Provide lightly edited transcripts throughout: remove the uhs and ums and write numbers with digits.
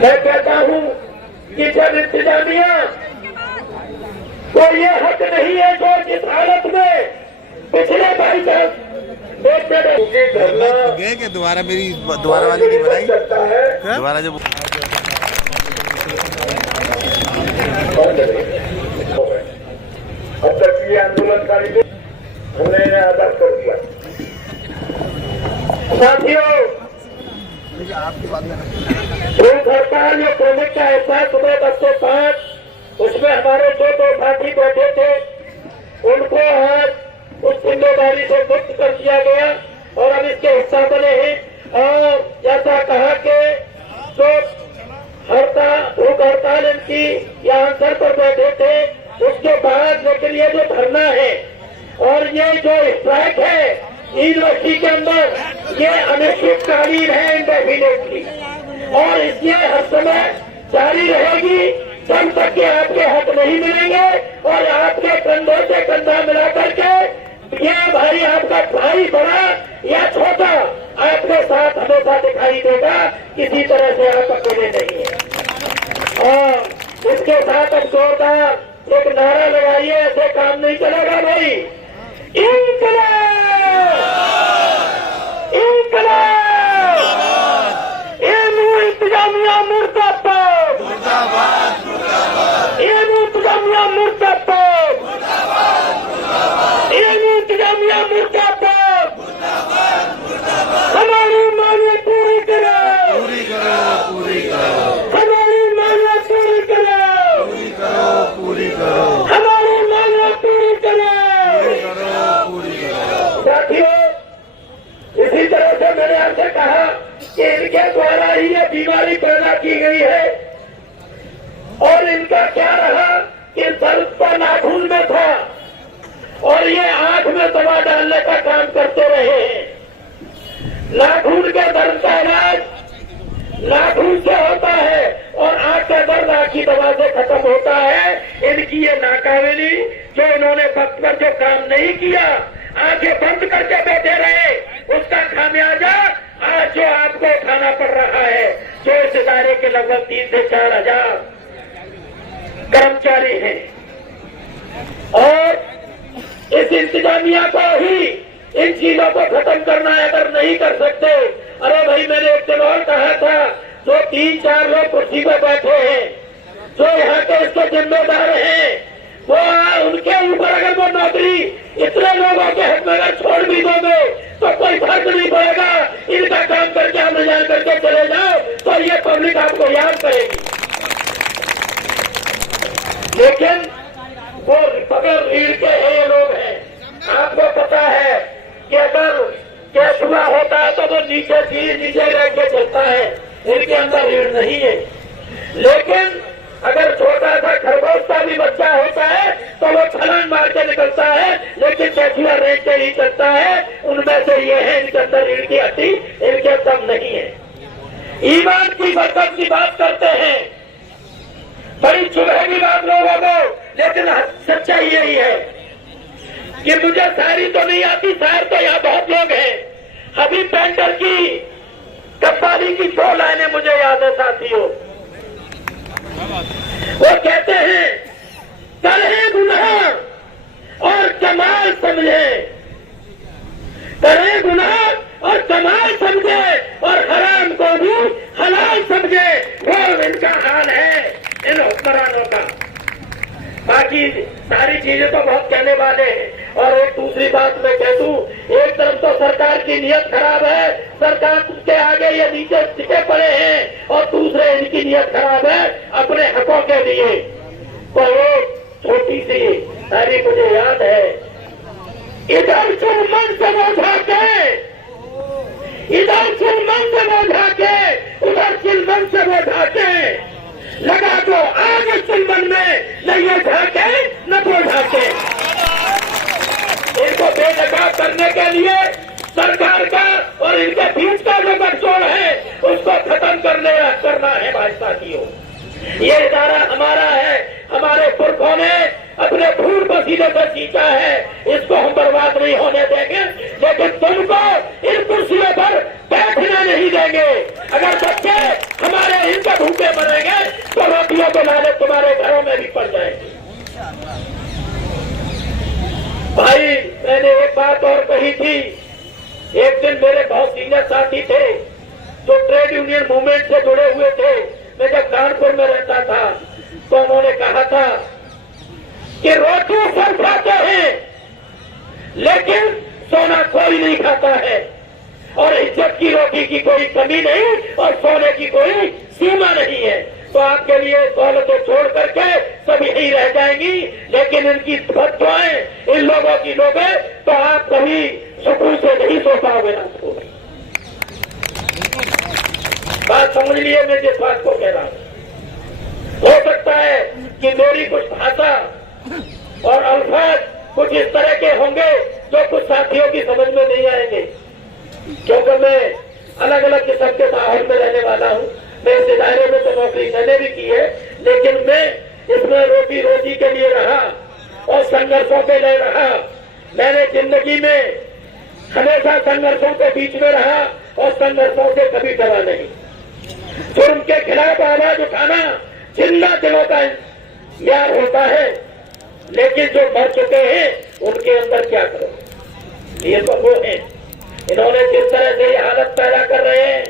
मैं कहता हूं कि जब इंतजामिया को ये हक नहीं है जो जिस हालत में पिछले भाई साहब गए क्या दोबारा मेरी दोबारा वाली नहीं बनाई दोबारा जब अब तक ये आंदोलनकारी हमने इन्हें आजाद कर दिया। साथियों, भूख हड़ताल जो कोविड का एहसास सुबह 10 से 5 उसमें हमारे जो साथी बैठे थे उनको आज उस जिम्मेदारी से मुक्त कर दिया गया और अब इसके हिस्सा बने हैं। और जैसा कहा कि जो भूख हड़ताल इनकी या आंसर पर बैठे थे उसके बाद लेकिन ये जो धरना है और ये जो स्ट्राइक है यूनिवर्सिटी के अंदर ये अनिश्चितकालीन है, इंडेफिनिटली, और इसलिए हर समय जारी रहेगी जब तक कि आपके हक नहीं मिलेंगे और आपके कंधों से कंधा मिला करके ये भाई आपका भाई बड़ा या छोटा आपके साथ हमेशा दिखाई देगा, किसी तरह से आप अकेले नहीं है। और इसके साथ अब जोरदार एक नारा लगाइए, ऐसे काम नहीं चलेगा भाई। इंकलाब, इंकलाब, इंतजामिया मुर्दाबाद, इंतजामिया मुर्दाबाद, इंतजामिया मुर्दाबाद, हमारी मांगे पूरी करो, पूरी करो, पूरी करो, हमारी मांगे पूरी करो, पूरी करो, पूरी करो, हमारी मांगे पूरी करो, पूरी करो। साथियों, इसी तरह से मैंने आपसे कहा कि इनके द्वारा ही ये बीमारी पैदा की गई है और इनका क्या रहा कि सर पर नाखून में था और ये आंख में दवा डालने का काम करते रहे हैं। नाखून के दर्द का इलाज नाखून से होता है और आंख का दर्द आंख की दवा से खत्म होता है। इनकी ये नाकाबिली जो इन्होंने वक्त पर जो काम नहीं किया, आंखें बंद करके बैठे रहे, उसका खामियाजा आज जो आपको उठाना पड़ रहा है। जो इस इदारे के लगभग 3 से 4 हजार कर्मचारी हैं और इस इंतजामिया को ही इन चीजों को खत्म करना है। अगर नहीं कर सकते, अरे भाई मैंने एक दिन और कहा था, जो 3-4 लोग कुर्सी पर बैठे हैं, जो यहाँ के इसके जिम्मेदार हैं, वो उनके ऊपर अगर वो नौकरी इतने लोगों के हाथ में अगर छोड़ भी दोगे तो कोई फर्क नहीं पड़ेगा। इनका काम करके आप रिजाइन करके चले जाओ तो ये पब्लिक आपको याद करेगी। लेकिन वो बगैर रीढ़ के है ये लोग हैं। आपको पता है कि अगर केसुआ होता है तो वो नीचे रह के चलता है, इनके अंदर रीढ़ नहीं है। लेकिन अगर छोटा सा खरगोश का भी बच्चा होता है तो वो छलांग मार के निकलता है, लेकिन केसुआ रेंग के ही चलता है। उनमें से ये है, इनके अंदर रीढ़ की हड्डी इनके दम नहीं है। ईमान की बरकत की बात करते हैं, बड़ी चुभेगी बात लोगों को, लेकिन सच्चाई यही है कि मुझे शायरी तो नहीं आती, शायर तो यहाँ बहुत लोग हैं। अभी पेंटर की कव्वाली की 2 लाइनें मुझे याद है साथियों। वो कहते हैं, करें गुनाह और कमाल समझे, करें गुनाह और कमाल समझे और हराम को भी हलाल समझे, वो इनका हाल है इन हुक्मरानों का। बाकी सारी चीजें तो बहुत कहने वाले हैं। और एक दूसरी बात मैं कह दूं, एक तरफ तो सरकार की नीयत खराब है, सरकार के आगे ये नीचे टिके पड़े हैं, और दूसरे इनकी नीयत खराब है अपने हकों के लिए। तो एक छोटी सी शायरी मुझे याद है, इधर चुनमन से बोझा के, इधर चुनमन से बोझा के, उधर चिलमन से बोझा के, लगा दो आग चिलमन में, न ये झाके न वो झाके। इनको बेनकाब करने के लिए सरकार का और इनके बीच का जो गठजोड़ है उसको खत्म करना है भाई साथियों। ये इदारा हमारा है, हमारे पुरखों ने अपने खून पसीने से जीता है, इसको हम बर्बाद नहीं होने देंगे। लेकिन तुमको इन कुर्सियों पर बैठने नहीं देंगे। अगर बच्चे हमारे इनके भूखे हुई थी। एक दिन मेरे बहुत सीनियर साथी थे जो ट्रेड यूनियन मूवमेंट से जुड़े हुए थे, मैं जब कानपुर में रहता था, तो उन्होंने कहा था कि रोटी सब खाते हैं लेकिन सोना कोई नहीं खाता है, और इज्जत की रोटी की कोई कमी नहीं और सोने की कोई सीमा नहीं है। तो आपके लिए दौलतें छोड़ करके सब यही रह जाएंगी, लेकिन इनकी बददुआएं इन लोगों की लोगे तो आप कभी सुकून से नहीं सो पाओगे। आपको बात समझ लिए मैं जिस बात को कह रहा हूं। हो सकता है कि मेरी कुछ भाषा और अल्फाज कुछ इस तरह के होंगे जो कुछ साथियों की समझ में नहीं आएंगे, क्योंकि मैं अलग अलग किस्म के माहौल में रहने वाला हूं। मैं इस दायरे में तो नौकरी मैंने भी की है, लेकिन मैं इसमें रोटी रोजी के लिए रहा और संघर्षों के लिए रहा। मैंने जिंदगी में हमेशा संघर्षों के बीच में रहा और संघर्षों से कभी डरा नहीं। जुर्म के खिलाफ आवाज उठाना जिंदा दिलों का यार होता है, लेकिन जो मर चुके हैं उनके अंदर क्या करो, ये तो वो है। इन्होंने जिस तरह से ये हालत पैदा कर रहे हैं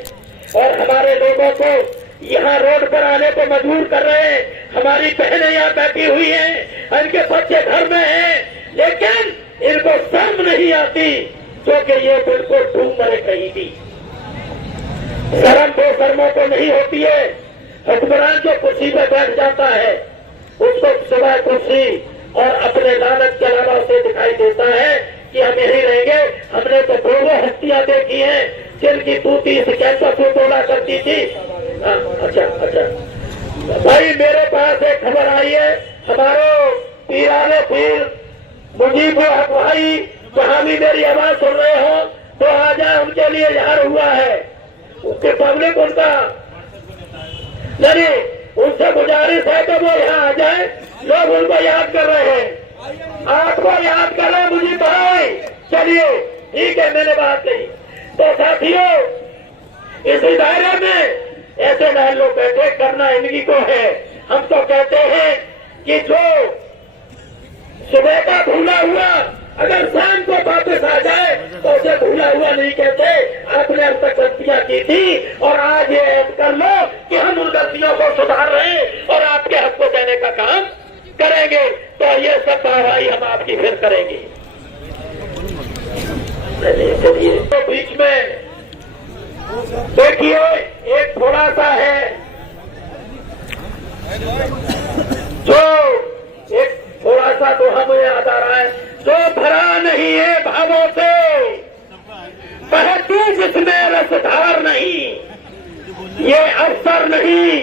और हमारे लोगों को यहाँ रोड पर आने को मजबूर कर रहे हैं। हमारी बहनें यहाँ बैठी हुई हैं, इनके बच्चे घर में हैं, लेकिन इनको शर्म नहीं आती, क्योंकि ये बिल्कुल डूब मरे कहीं भी। शर्म बेशर्मों को नहीं होती है। हुक्मरान जो कुर्सी पर बैठ जाता है उसको सिवाय कुर्सी और अपने लालच के अलावा उसे दिखाई देता है कि हम यही रहेंगे। हमने तो दो हस्तियां देखी हैं जिनकी तूती इस कैंपस में बोला करती थी। अच्छा भाई, मेरे पास एक खबर आई है, हमारे पीराने पीर मुजीब हक भाई जहां भी मेरी आवाज सुन रहे हो तो आ जाए, उनके लिए इजहार हुआ है। उसके पब्लिक उनका नहीं, उनसे गुजारिश है कि वो यहाँ आ जाए। लोग उनको याद कर रहे हैं, आपको याद कर रहे हैं मुझे भाई। चलिए ठीक है, मैंने बात कही। तो साथियों, इस दायरे में ऐसे नए लोग बैठे, करना इन्हीं को है। हम तो कहते हैं कि जो सुबह का भूला हुआ अगर शाम को वापस आ जाए तो उसे भूला हुआ नहीं कहते। आपने अब तक गलतियां की थी और आज ये ऐड कर लो कि हम उन गलतियों को सुधार रहे हैं और आपके हक को देने का काम करेंगे। तो ये सब कार्रवाई हम आपकी फिर करेंगे। तो बीच में देखिए एक थोड़ा सा है जो एक थोड़ा सा दोहा मुझे याद आ रहा है, जो भरा नहीं है भावों से, बहती जिसमें रसधार नहीं, ये अवसर नहीं,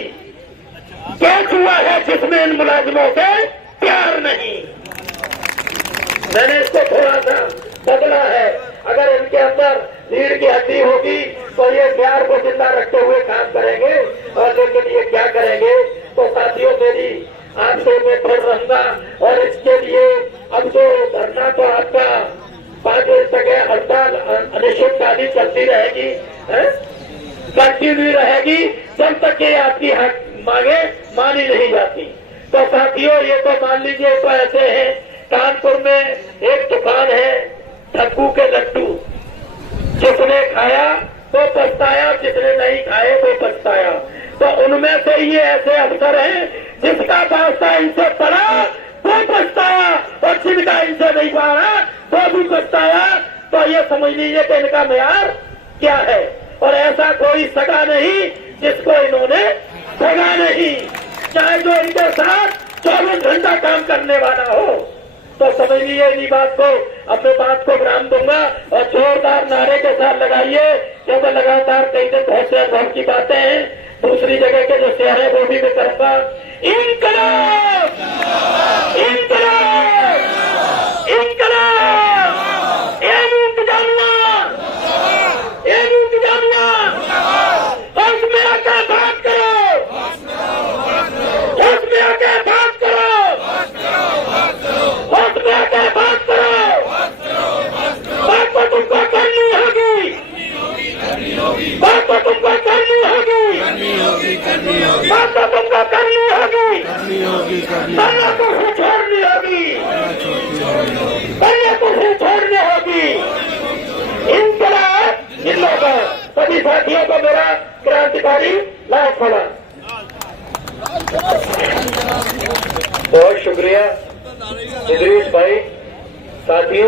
कैच हुआ है जिसमें इन मुलाजिमों से प्यार नहीं। मैंने इसको थोड़ा सा बदला है। अगर इनके अंदर रीढ़ की हड्डी होगी तो ये प्यार को जिंदा रखते हुए काम करेंगे, और लेकिन ये क्या करेंगे। तो साथियों, मेरी आपसे मैं पढ़ रहूंगा और इसके लिए अब जो धरना तो आपका 5 बजे तक है, हड़ताल अनिश्चितकालीन चलती रहेगी, कंटिन्यू रहेगी जब तक ये आपकी हक मांगे मानी नहीं जाती। तो साथियों, ये तो मान लीजिए तो ऐसे है, कानपुर में एक दुकान है ठग्गू के लड्डू, जिसने खाया वो पछताया, जिसने नहीं खाए वो पछताया। तो उनमें से ये ऐसे अफसर हैं जिसका वास्ता इनसे पड़ा वो पछताया, और जिनका इनसे नहीं पड़ा वो भी पछताया। तो ये समझ लीजिए कि इनका मेयार क्या है। और ऐसा कोई सगा नहीं जिसको इन्होंने सगा नहीं, चाहे जो इनके साथ 24 घंटा काम करने वाला हो। तो समझ लीजिए इन्हीं बात को। अब मैं बात को विराम दूंगा और जोरदार नारे के साथ लगाइए, क्योंकि लगातार कई दिन बहुत से अनुभव की बातें हैं। दूसरी जगह के जो शहर है वो भी मैं करूंगा। इनकलाब, इनकलाब, इनकलाब, होश में आकर बात करो, होश में आकर बात करो, होश में आकर बात करो। बात तो तुमको करनी होगी, बात तो तुमको करनी होगी, बात तो तुमको करनी होगी, करना तो छोड़नी होगी, करना तो छोड़नी होगी। सभी साथियों को मेरा क्रांतिकारी लाल सलाम। बहुत शुक्रिया इदरीस भाई। साथियों